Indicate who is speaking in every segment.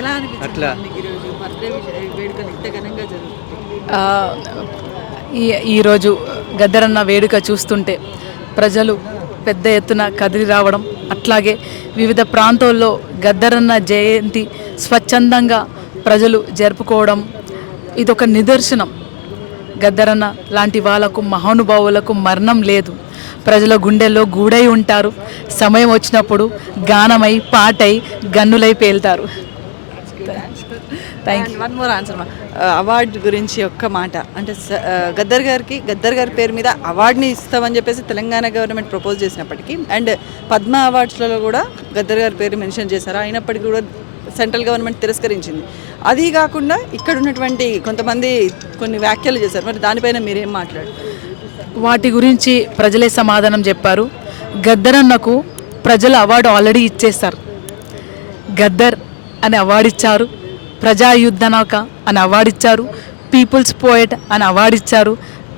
Speaker 1: ఎలా
Speaker 2: అట్లా.
Speaker 1: ఈరోజు
Speaker 3: గద్దరన్న వేడుక చూస్తుంటే ప్రజలు పెద్ద ఎత్తున కదిలి రావడం అట్లాగే వివిధ ప్రాంతాల్లో గద్దరన్న జయంతి స్వచ్ఛందంగా ప్రజలు జరుపుకోవడం ఇదొక నిదర్శనం. గద్దరన్న లాంటి వాళ్ళకు మహానుభావులకు మరణం లేదు. ప్రజల గుండెల్లో గూడై ఉంటారు. సమయం వచ్చినప్పుడు గానమై పాటై గన్నులై పేల్తారు. Thank you
Speaker 1: one more answer award గురించి ఒక్క మాట. అంటే ఆ, గద్దర్ గారికి గద్దర్ గారి పేరు మీద అవార్డుని ఇస్తామని చెప్పేసి తెలంగాణ గవర్నమెంట్ ప్రపోజ్ చేసినప్పటికీ అండ్ పద్మ అవార్డ్స్లలో కూడా గద్దర్ గారి పేరు మెన్షన్ చేశారు. అయినప్పటికీ కూడా సెంట్రల్ గవర్నమెంట్ తిరస్కరించింది. అది కాకుండా ఇక్కడ ఉన్నటువంటి కొంతమంది కొన్ని వ్యాఖ్యలు చేశారు. మరి దానిపైన మీరేం మాట్లాడారు?
Speaker 3: వాటి గురించి ప్రజలే సమాధానం చెప్పారు. గద్దరన్నకు ప్రజలు అవార్డు ఆల్రెడీ ఇచ్చేస్తారు గద్దర్ అని అవార్డు ఇచ్చారు. ప్రజాయుద్ధనక అని అవార్డు ఇచ్చారు పీపుల్స్ పోయట్ అని అవార్డు ఇచ్చారు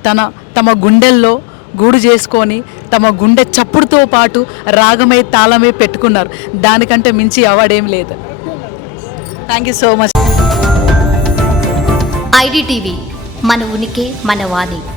Speaker 3: తన తమ గుండెల్లో గూడు చేసుకొని తమ గుండె చప్పుడుతో పాటు రాగమై తాళమై పెట్టుకున్నారు. దానికంటే మించి అవార్డు ఏం లేదు.
Speaker 1: Thank you so much
Speaker 4: IDTV మన ఉనికి మన వాణి.